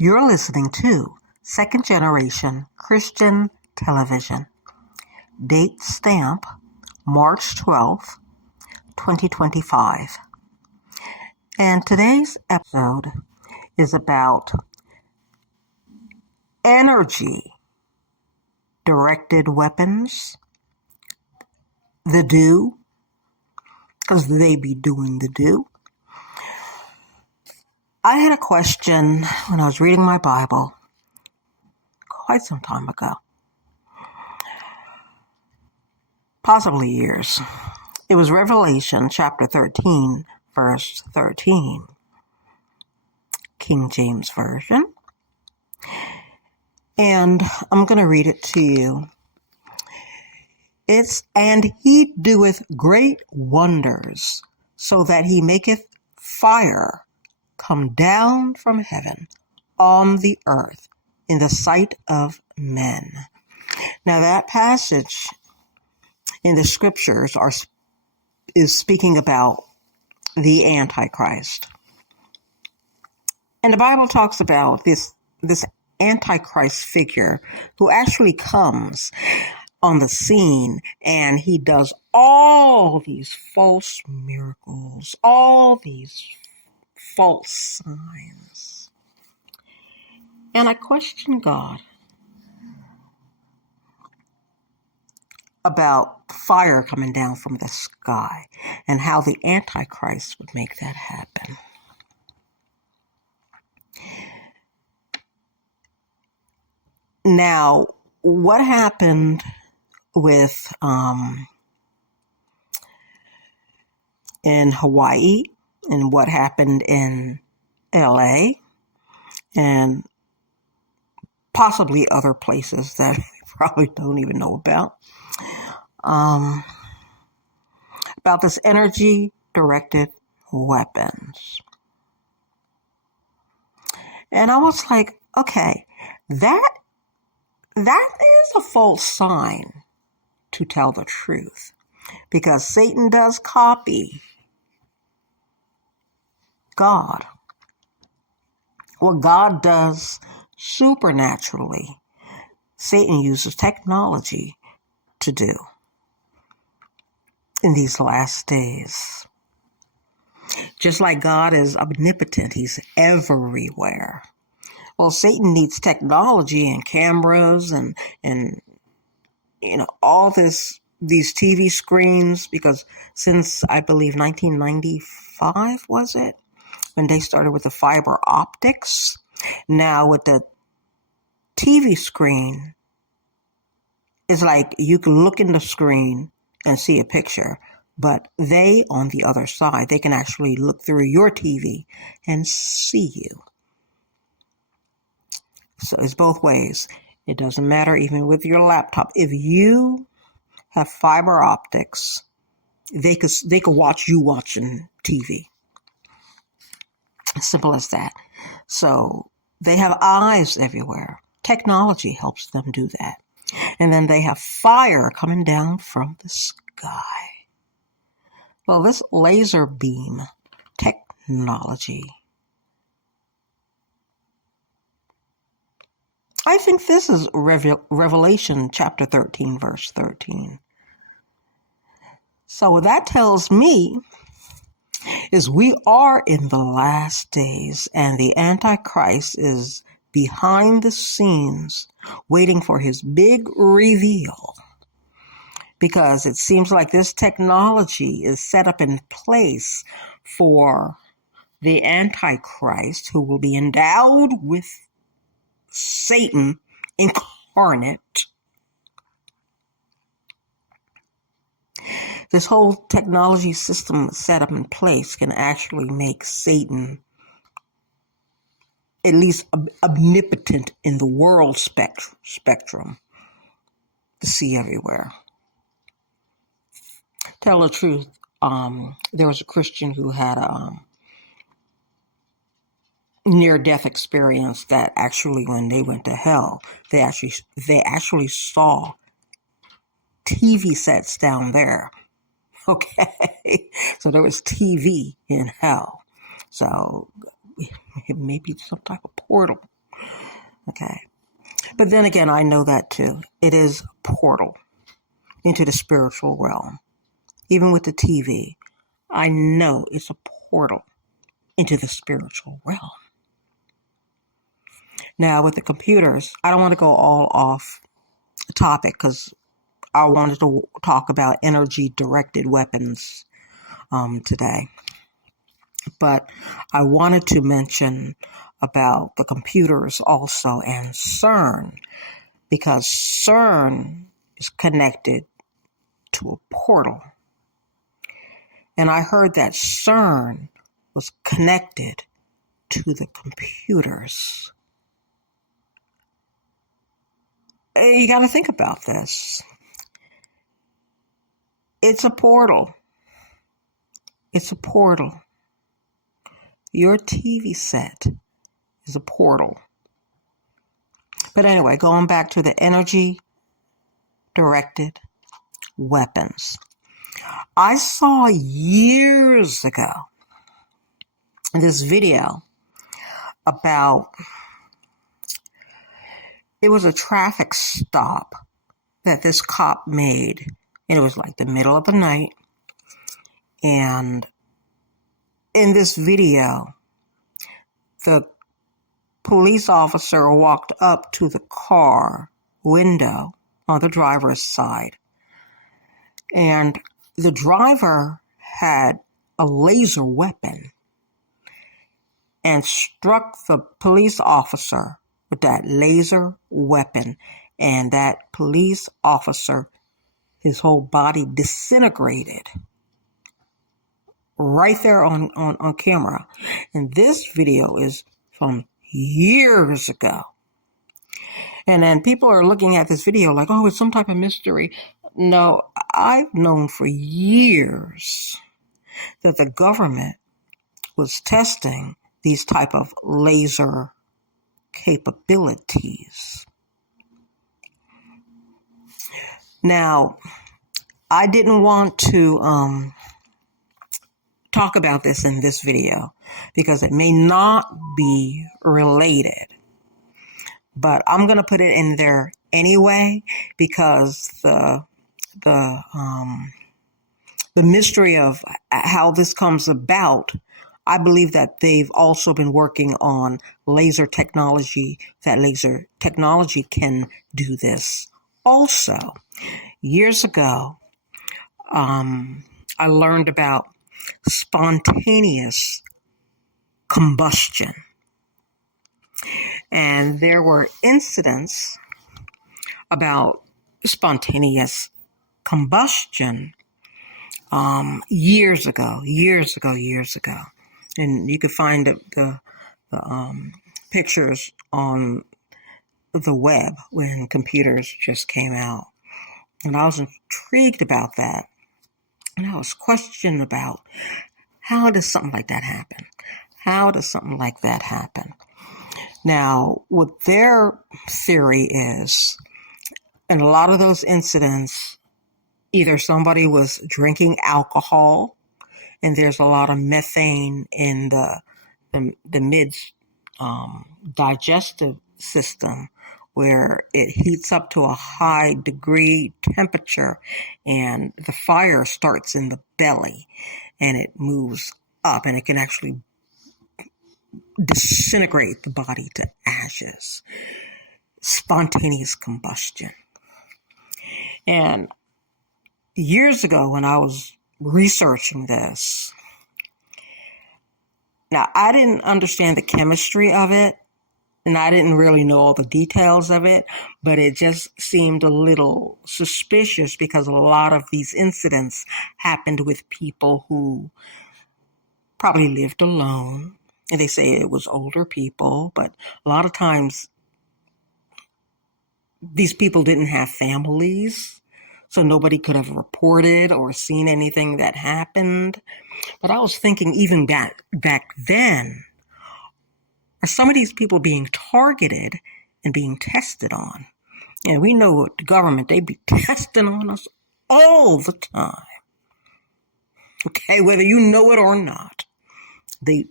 You're listening to Second Generation Christian Television. Date stamp March 12th, 2025. And today's episode is about energy-directed weapons, the do, because they be doing the do. I had a question when I was reading my Bible quite some time ago, possibly years. It was Revelation chapter 13, verse 13, King James Version. And I'm going to read it to you. It's, "And he doeth great wonders, so that he maketh fire come down from heaven on the earth in the sight of men." Now that passage in the scriptures is speaking about the antichrist. And the Bible talks about this antichrist figure who actually comes on the scene, and he does all these false miracles, all these false signs. And I question God about fire coming down from the sky and how the Antichrist would make that happen. Now, what happened with in Hawaii, and what happened in LA, and possibly other places that we probably don't even know about this energy-directed weapons. And I was like, okay, that is a false sign, to tell the truth, because Satan does copy God. What God does supernaturally, Satan uses technology to do in these last days. Just like God is omnipotent, he's everywhere. Well, Satan needs technology and cameras and all these TV screens, because since I believe 1995, was it, when they started with the fiber optics, now with the TV screen, it's like you can look in the screen and see a picture, but they, on the other side, they can actually look through your TV and see you. So it's both ways. It doesn't matter, even with your laptop. If you have fiber optics, they could watch you watching TV. As simple as that. So they have eyes everywhere. Technology helps them do that. And then they have fire coming down from the sky. Well, this laser beam technology, I think this is Revelation chapter 13, verse 13. So what that tells me is we are in the last days, and the Antichrist is behind the scenes waiting for his big reveal, because it seems like this technology is set up in place for the Antichrist, who will be endowed with Satan incarnate. This whole technology system set up in place can actually make Satan at least omnipotent in the world spectrum to see everywhere. Tell the truth, there was a Christian who had a near-death experience that actually, when they went to hell, they actually saw TV sets down there. Okay, so there was TV in hell. So it may be some type of portal Okay. But then again, I know that too. It is a portal into the spiritual realm. Even with the TV, I know it's a portal into the spiritual realm. Now, with the computers, I don't want to go all off topic because I wanted to talk about energy-directed weapons today. But I wanted to mention about the computers also and CERN, because CERN is connected to a portal. And I heard that CERN was connected to the computers. You got to think about this. It's a portal. It's a portal. Your TV set is a portal. But anyway, going back to the energy-directed weapons. I saw years ago this video about, it was a traffic stop that this cop made. And it was like the middle of the night. And in this video, the police officer walked up to the car window on the driver's side. And the driver had a laser weapon and struck the police officer with that laser weapon. And that police officer, his whole body disintegrated right there on camera. And this video is from years ago. And then people are looking at this video like, oh, it's some type of mystery. No, I've known for years that the government was testing these type of laser capabilities. Now, I didn't want to talk about this in this video because it may not be related. But I'm going to put it in there anyway because the mystery of how this comes about, I believe that they've also been working on laser technology, that laser technology can do this. Also, years ago, I learned about spontaneous combustion. And there were incidents about spontaneous combustion years ago. And you could find the pictures on the web when computers just came out. And I was intrigued about that. And I was questioning about how does something like that happen? How does something like that happen? Now, what their theory is, in a lot of those incidents, either somebody was drinking alcohol, and there's a lot of methane in the mid digestive system, where it heats up to a high degree temperature, and the fire starts in the belly, and it moves up, and it can actually disintegrate the body to ashes. Spontaneous combustion. And years ago when I was researching this, now I didn't understand the chemistry of it, and I didn't really know all the details of it, but it just seemed a little suspicious because a lot of these incidents happened with people who probably lived alone. And they say it was older people, but a lot of times these people didn't have families, so nobody could have reported or seen anything that happened. But I was thinking even back then, are some of these people being targeted and being tested on? And we know what the government, they be testing on us all the time. Okay, whether you know it or not, they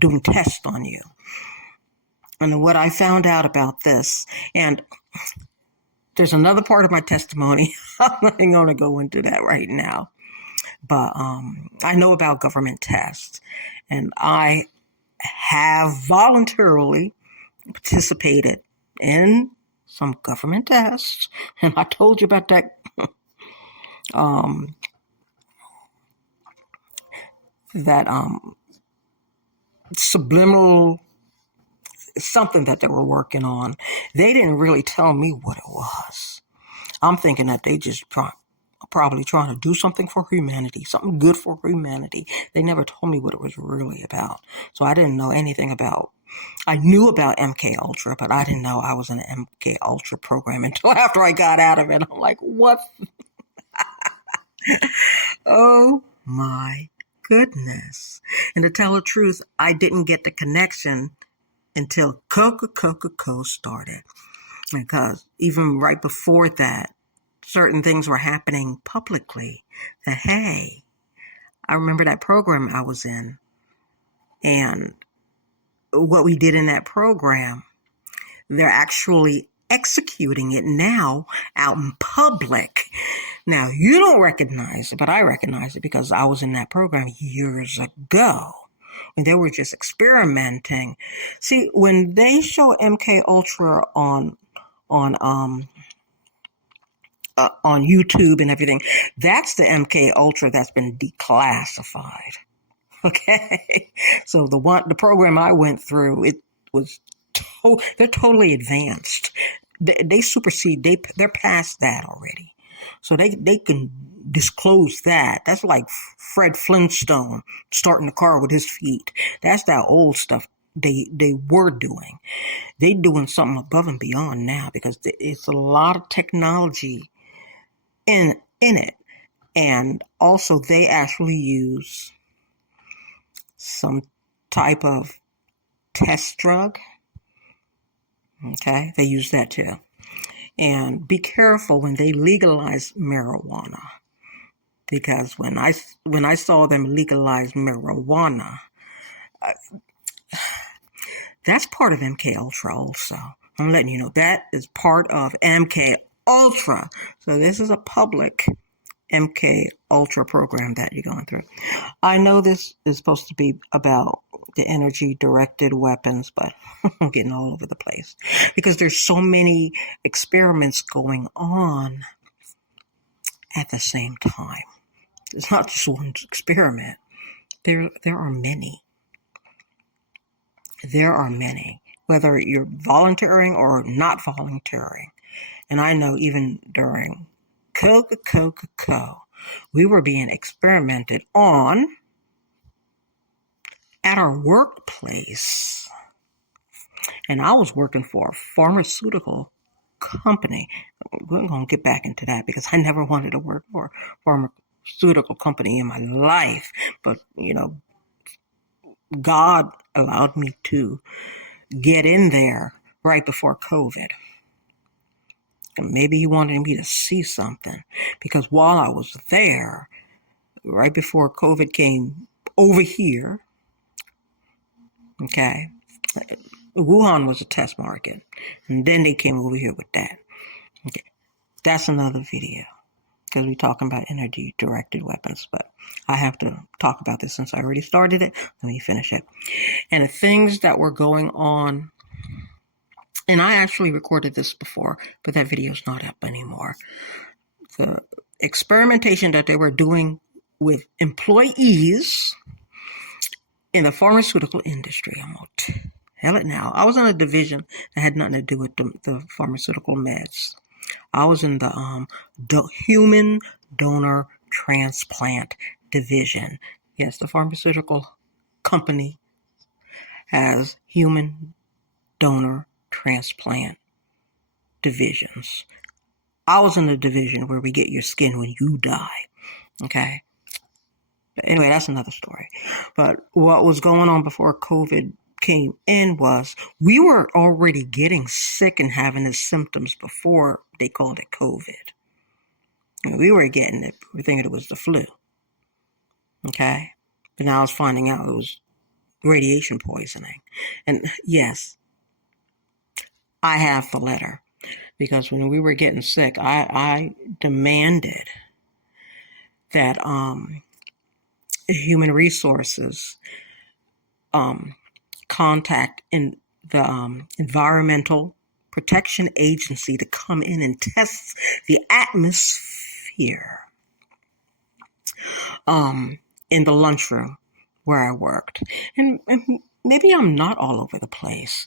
doing tests on you. And what I found out about this, and there's another part of my testimony. I'm not going to go into that right now. But I know about government tests, and I have voluntarily participated in some government tests. And I told you about that that subliminal something that they were working on. They didn't really tell me what it was. I'm thinking that they just probably trying to do something for humanity, something good for humanity. They never told me what it was really about. So I didn't know anything about. I knew about MK Ultra, but I didn't know I was in an MK Ultra program until after I got out of it. I'm like, what? Oh my goodness. And to tell the truth, I didn't get the connection until Coca-Cola started. Because even right before that, certain things were happening publicly that, hey, I remember that program I was in, and what we did in that program, they're actually executing it now out in public. Now, you don't recognize it, but I recognize it because I was in that program years ago. And they were just experimenting. See, when they show MK Ultra on YouTube and everything, that's the MK Ultra that's been declassified. Okay, so the program I went through, it was they're totally advanced. They supersede. They're past that already, so they can disclose that. That's like Fred Flintstone starting the car with his feet. That's that old stuff they were doing. They're doing something above and beyond now because it's a lot of technology in it, and also they actually use some type of test drug. Okay, they use that too. And be careful when they legalize marijuana, because when I saw them legalize marijuana, that's part of MK Ultra also. I'm letting you know that is part of MK Ultra. So this is a public MK Ultra program that you're going through. I know this is supposed to be about the energy directed weapons, but I'm getting all over the place because there's so many experiments going on at the same time. It's not just one experiment. There are many. There are many, whether you're volunteering or not volunteering. And I know even during Coca-Cola, we were being experimented on at our workplace. And I was working for a pharmaceutical company. We're going to get back into that because I never wanted to work for a pharmaceutical company in my life. But, God allowed me to get in there right before COVID. And maybe he wanted me to see something, because while I was there, right before COVID came over here, okay, Wuhan was a test market, and then they came over here with that. Okay, that's another video, because we're talking about energy-directed weapons, but I have to talk about this since I already started it. Let me finish it. And the things that were going on, and I actually recorded this before, but that video's not up anymore. The experimentation that they were doing with employees in the pharmaceutical industry. I'm going to tell it now. I was in a division that had nothing to do with the pharmaceutical meds. I was in the human donor transplant division. Yes, the pharmaceutical company has human donor transplant divisions. I was in the division where we get your skin when you die. Okay. Anyway, that's another story. But what was going on before COVID came in was we were already getting sick and having the symptoms before they called it COVID. And we were getting it. We were thinking it was the flu. Okay. But now I was finding out it was radiation poisoning. And yes, I have the letter because when we were getting sick, I demanded that human resources contact in the Environmental Protection Agency to come in and test the atmosphere in the lunchroom where I worked. And maybe I'm not all over the place.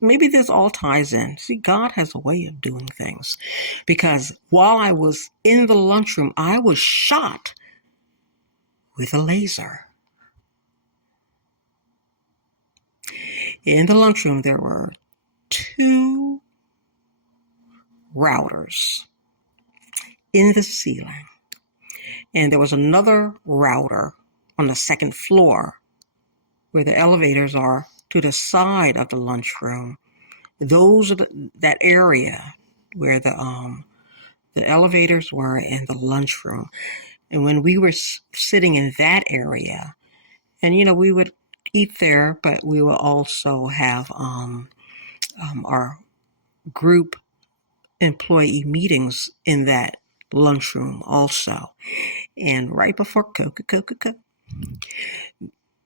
Maybe this all ties in. See, God has a way of doing things. Because while I was in the lunchroom, I was shot with a laser. In the lunchroom, there were 2 routers in the ceiling. And there was another router on the second floor where the elevators are to the side of the lunchroom. Those are that area where the elevators were in the lunchroom. And when we were sitting in that area, and we would eat there, but we will also have our group employee meetings in that lunchroom also. And right before Coca-Cola,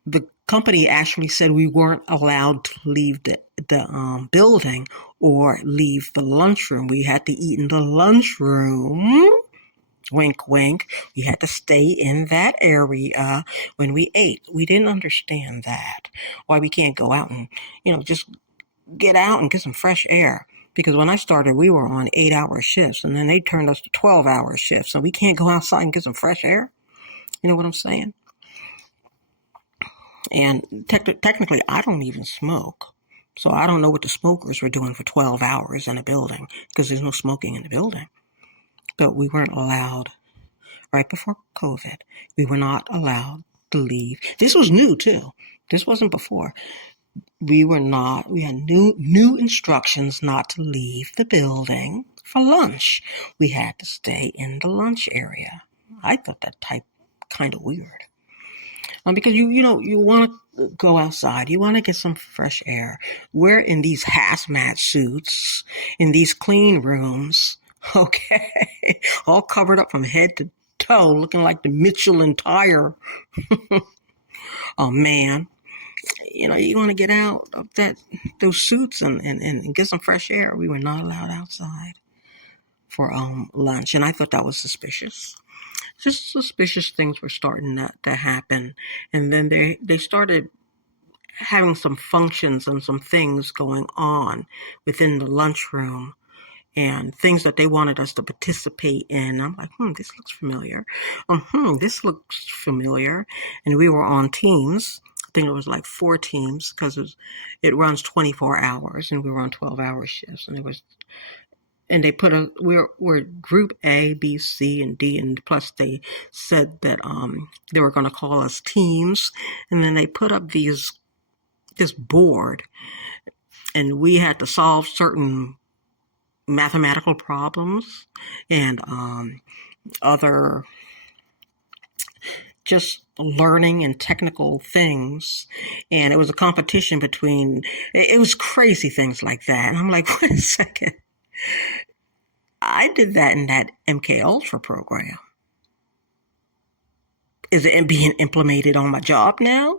the company actually said we weren't allowed to leave the building or leave the lunchroom. We had to eat in the lunchroom. Wink, wink. We had to stay in that area when we ate. We didn't understand that. Why we can't go out and, just get out and get some fresh air. Because when I started, we were on 8-hour shifts, and then they turned us to 12-hour shifts. So we can't go outside and get some fresh air. You know what I'm saying? And technically, I don't even smoke. So I don't know what the smokers were doing for 12 hours in a building because there's no smoking in the building. But we weren't allowed, right before COVID, we were not allowed to leave. This was new, too. This wasn't before. We had new instructions not to leave the building for lunch. We had to stay in the lunch area. I thought that kind of weird. Because you want to go outside, you want to get some fresh air. We're in these hazmat suits, in these clean rooms, okay, all covered up from head to toe, looking like the Michelin tire man. You want to get out of those suits and get some fresh air. We were not allowed outside for lunch, and I thought that was suspicious. Just suspicious things were starting to happen. And then they started having some functions and some things going on within the lunchroom and things that they wanted us to participate in. I'm like, this looks familiar. This looks familiar. And we were on teams. I think it was like 4 teams because it runs 24 hours and we were on 12-hour shifts. And they put we're group A, B, C, and D, and plus they said that they were going to call us teams, and then they put up this board, and we had to solve certain mathematical problems and other just learning and technical things, and it was a competition it was crazy things like that, and I'm like, wait a second. I did that in that MK Ultra program. Is it being implemented on my job now?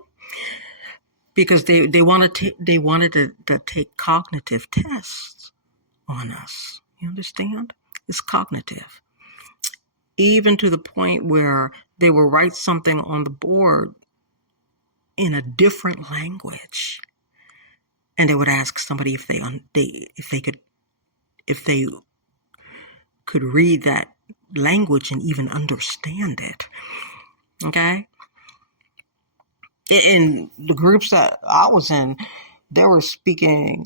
Because they wanted to take cognitive tests on us. You understand? It's cognitive. Even to the point where they will write something on the board in a different language, and they would ask somebody if they could read that language and even understand it. Okay? In the groups that I was in, they were speaking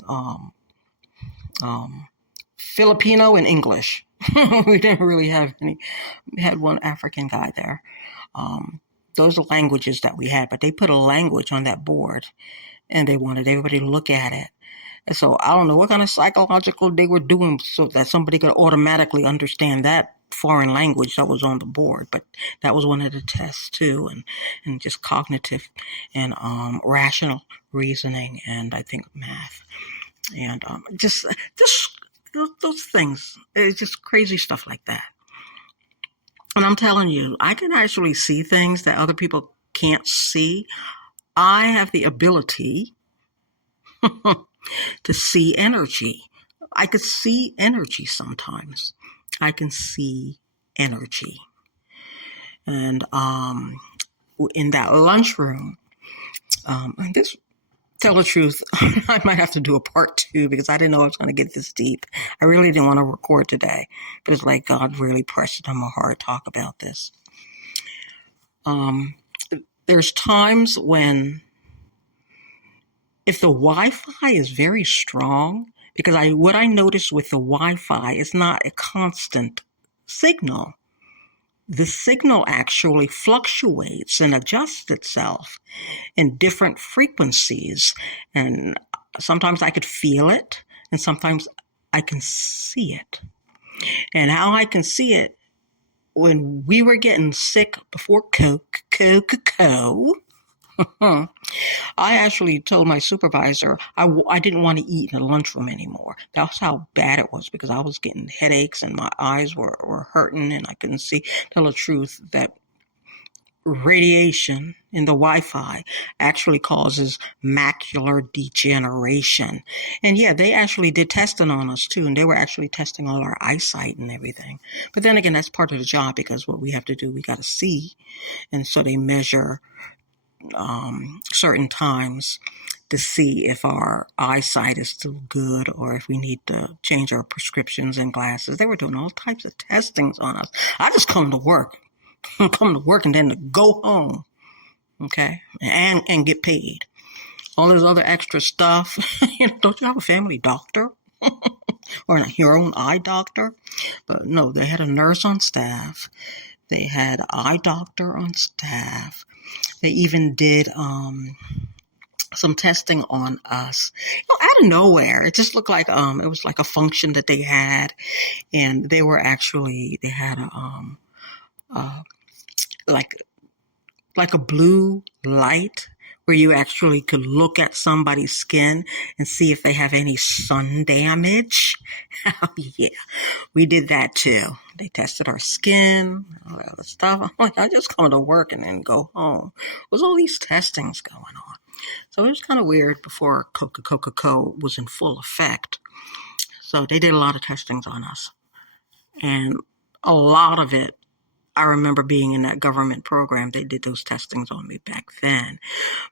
Filipino and English. We didn't really have any. We had one African guy there. Those are languages that we had, but they put a language on that board, and they wanted everybody to look at it. And so I don't know what kind of psychological they were doing so that somebody could automatically understand that foreign language that was on the board. But that was one of the tests too, and just cognitive and rational reasoning, and I think math. And just those things. It's just crazy stuff like that. And I'm telling you, I can actually see things that other people can't see. I have the ability to see energy. I could see energy sometimes. I can see energy. And in that lunchroom, and this, tell the truth, I might have to do a part 2 because I didn't know I was going to get this deep. I really didn't want to record today, but it's like God really pressed it on my heart to talk about this. There's times when, if the Wi-Fi is very strong, because what I noticed with the Wi-Fi is not a constant signal. The signal actually fluctuates and adjusts itself in different frequencies. And sometimes I could feel it, and sometimes I can see it. And how I can see it, when we were getting sick before I actually told my supervisor I didn't want to eat in the lunchroom anymore. That's how bad it was, because I was getting headaches and my eyes were hurting and I couldn't see. Tell the truth, that radiation in the Wi-Fi actually causes macular degeneration. And yeah, they actually did testing on us too, and they were actually testing all our eyesight and everything. But then again, that's part of the job, because what we have to do, we got to see. And so they measure certain times to see if our eyesight is still good or if we need to change our prescriptions and glasses. They were doing all types of testings on us. I just come to work and then to go home, okay, and get paid. All this other extra stuff. Don't you have a family doctor? Or your own eye doctor? But no, they had a nurse on staff. They had an eye doctor on staff. They even did some testing on us, out of nowhere. It just looked like it was like a function that they had, and they had like a blue light where you actually could look at somebody's skin and see if they have any sun damage. Oh, yeah, we did that too. They tested our skin, all that other stuff. I'm like, I just come to work and then go home. There's all these testings going on. So it was kind of weird before Coca-Cola was in full effect. So they did a lot of testings on us. And a lot of it, I remember being in that government program. They did those testings on me back then.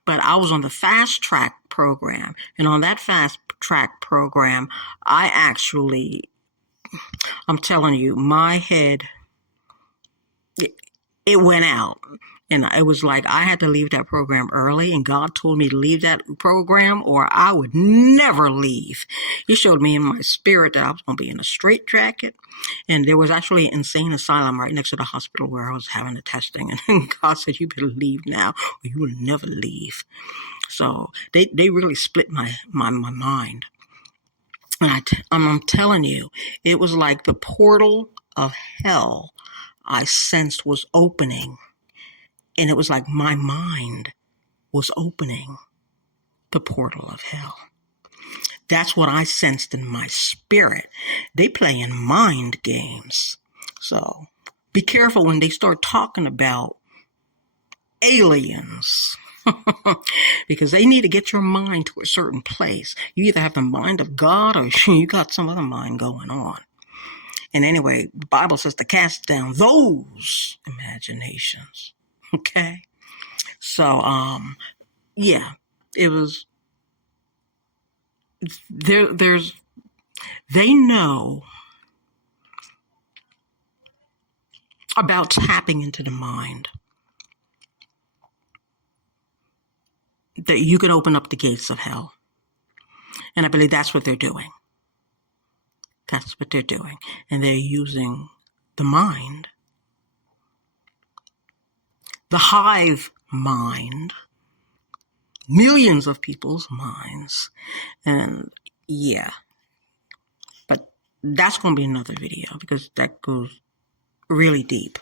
But I was on the fast track program. And on that fast track program, I'm telling you, my head, it went out. And it was like I had to leave that program early, and God told me to leave that program or I would never leave. He showed me in my spirit that I was going to be in a straitjacket. And there was actually an insane asylum right next to the hospital where I was having the testing. And God said, you better leave now or you will never leave. So they really split my mind. And I'm telling you, it was like the portal of hell I sensed was opening. And it was like my mind was opening the portal of hell. That's what I sensed in my spirit. They playing mind games. So be careful when they start talking about aliens. Because they need to get your mind to a certain place. You either have the mind of God or you got some other mind going on. And anyway, the Bible says to cast down those imaginations. Okay? So, yeah, it was, they know about tapping into the mind. That you can open up the gates of hell. And I believe that's what they're doing. That's what they're doing. And they're using the mind, the hive mind, millions of people's minds. And yeah, but that's going to be another video because that goes really deep.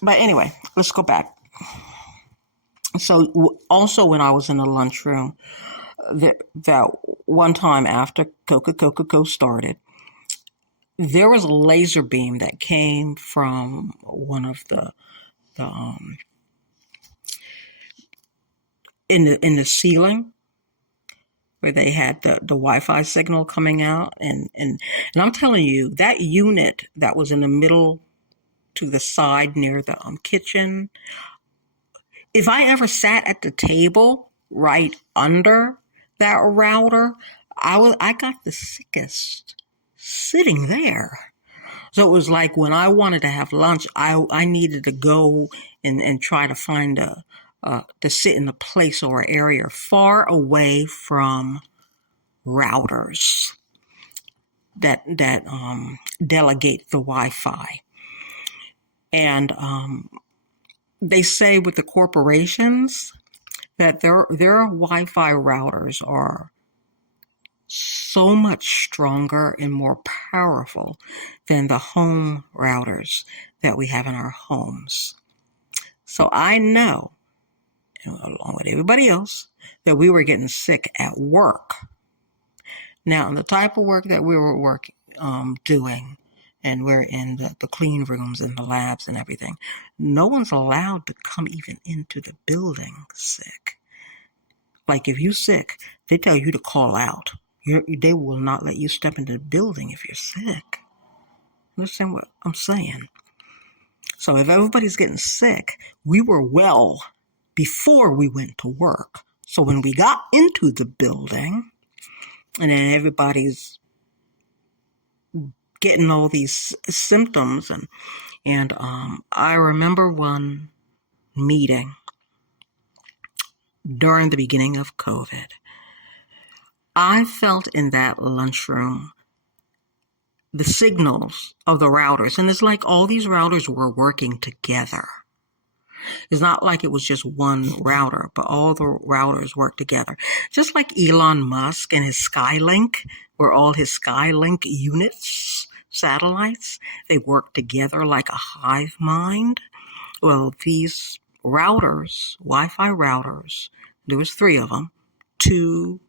But anyway, let's go back. So also when I was in the lunchroom, that one time after Coca-Cola started, there was a laser beam that came from one of the in the ceiling where they had the Wi-Fi signal coming out, and I'm telling you, that unit that was in the middle to the side near the kitchen, if I ever sat at the table right under that router, I got the sickest sitting there. So it was like when I wanted to have lunch, I needed to go and try to find to sit in a place or area far away from routers that delegate the Wi-Fi. And they say with the corporations that their Wi-Fi routers are so much stronger and more powerful than the home routers that we have in our homes. So I know, along with everybody else, that we were getting sick at work. Now, the type of work that we were doing, and we're in the clean rooms and the labs and everything, no one's allowed to come even into the building sick. Like if you're sick, they tell you to call out. They will not let you step into the building if you're sick. Understand what I'm saying? So if everybody's getting sick, we were well before we went to work. So when we got into the building, and then everybody's getting all these symptoms, and I remember one meeting during the beginning of COVID. I felt in that lunchroom the signals of the routers, and it's like all these routers were working together. It's not like it was just one router, but all the routers work together. Just like Elon Musk and his Skylink, where all his Skylink units, satellites, they work together like a hive mind. Well, these routers, Wi-Fi routers, there was 3 of them, 2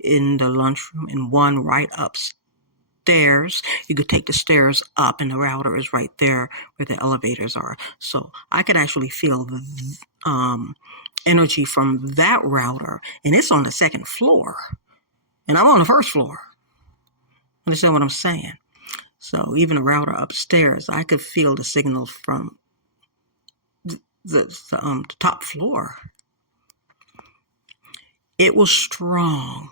in the lunchroom and 1 right upstairs. You could take the stairs up and the router is right there where the elevators are. So I could actually feel the energy from that router, and it's on the 2nd floor, and I'm on the 1st floor. Understand what I'm saying? So even the router upstairs, I could feel the signals from the top floor. It was strong.